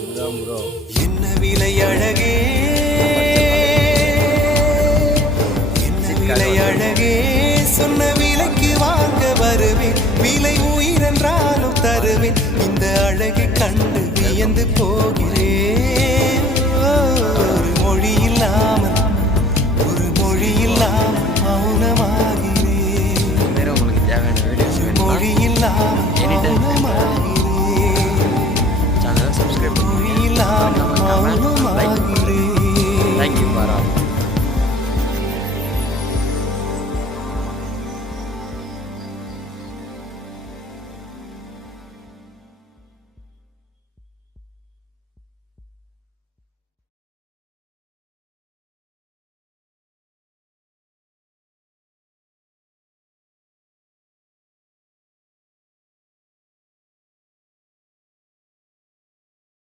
என்ன விலை அழகே, என்ன விலை அழகே, சொன்ன விலைக்கு வாங்க வருவேன், விலை உயிரென்றாலும் தருவேன், இந்த அழகை கண்டு வியந்து போகிறேன். ஒரு மொழி இல்லாமல் மௌனமாகிறேன், மொழி இல்லாமல்